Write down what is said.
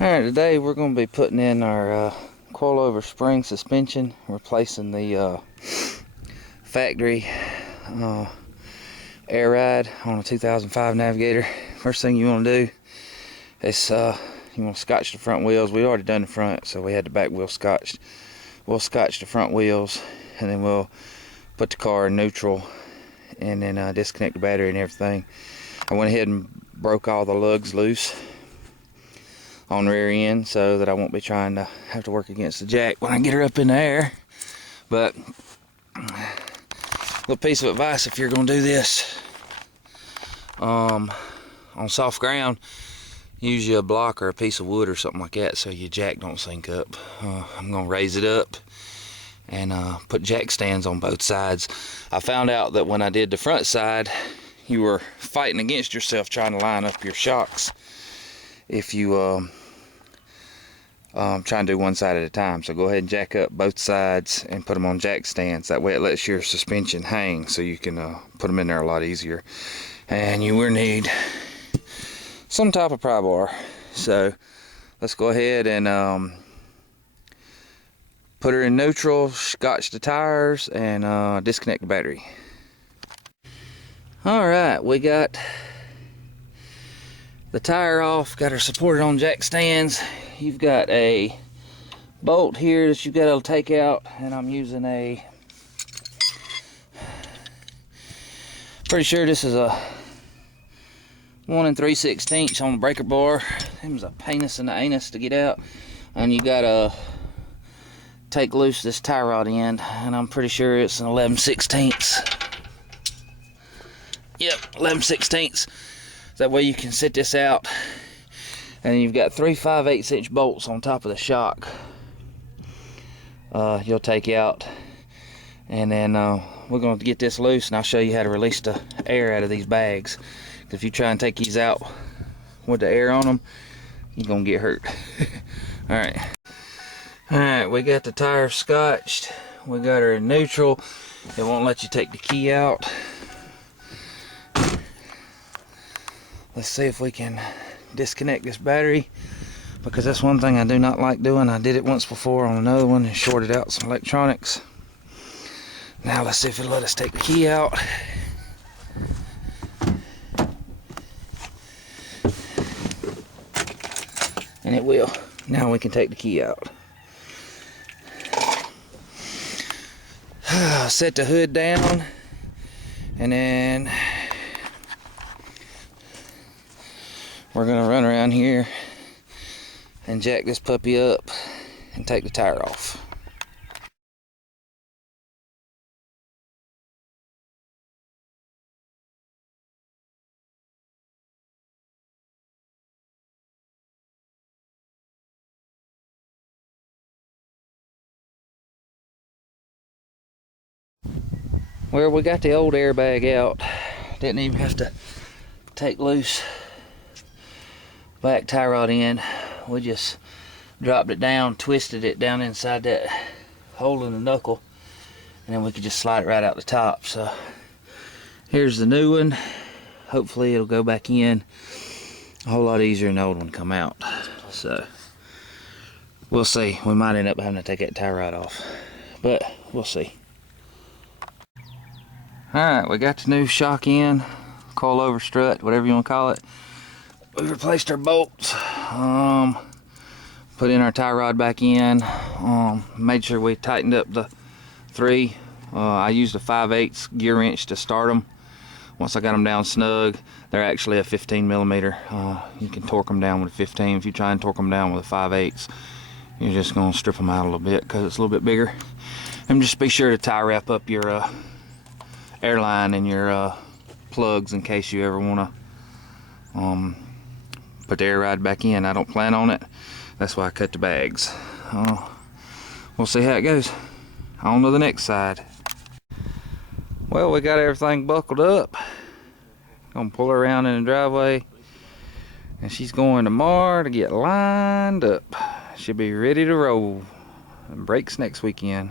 Alright, today we're going to be putting in our coilover spring suspension, replacing the factory Air Ride on a 2005 Navigator. First thing you want to do is you want to scotch the front wheels. We already done the front, so we had the back wheel scotched. We'll scotch the front wheels, and then we'll put the car in neutral, and then disconnect the battery and everything. I went ahead and broke all the lugs loose on the rear end so that I won't be trying to have to work against the jack when I get her up in the air. But little piece of advice, if you're going to do this on soft ground, use you a block or a piece of wood or something like that so your jack don't sink up. I'm going to raise it up and put jack stands on both sides. I found out that when I did the front side, you were fighting against yourself trying to line up your shocks if you try and do one side at a time. So go ahead and jack up both sides and put them on jack stands. That way it lets your suspension hang, so you can put them in there a lot easier. And you will need some type of pry bar. So let's go ahead and put her in neutral, scotch the tires, and disconnect the battery. Alright, we got the tire off, got her supported on jack stands. You've got a bolt here that you've got to take out, and I'm using a, pretty sure this is a 1 3/16 on the breaker bar. It was a painus in the anus to get out, and you got to take loose this tie rod end, and I'm pretty sure it's an 11/16. Yep, 11/16. That way you can sit this out, and you've got 3 5/8" bolts on top of the shock. You'll take out, and then we're going to get this loose, and I'll show you how to release the air out of these bags. If you try and take these out with the air on them, you're gonna get hurt. Alright, we got the tire scotched. We got her in neutral. It won't let you take the key out. Let's see if we can disconnect this battery, because that's one thing I do not like doing. I did it once before on another one and shorted out some electronics. Now let's see if it'll let us take the key out. And it will. Now we can take the key out. Set the hood down, and then we're gonna run around here and jack this puppy up and take the tire off. Well, we got the old airbag out. Didn't even have to take loose back tie rod end. We just dropped it down, twisted it down inside that hole in the knuckle, and then we could just slide it right out the top. So here's the new one. Hopefully it'll go back in a whole lot easier than the old one come out. So we'll see. We might end up having to take that tie rod off, but we'll see. Alright, we got the new shock end, coilover strut, whatever you want to call it. We replaced our bolts, put in our tie rod back in, made sure we tightened up the 3. I used a 5/8 gear wrench to start them. Once I got them down snug, they're actually a 15mm. You can torque them down with a 15. If you try and torque them down with a 5/8, you're just going to strip them out a little bit because it's a little bit bigger. And just be sure to tie wrap up your airline and your plugs in case you ever want to put the air ride back in. I don't plan on it. That's why I cut the bags. We'll see how it goes. On to the next side. Well, we got everything buckled up. Gonna pull her around in the driveway, and she's going tomorrow to get lined up. She'll be ready to roll. And breaks next weekend.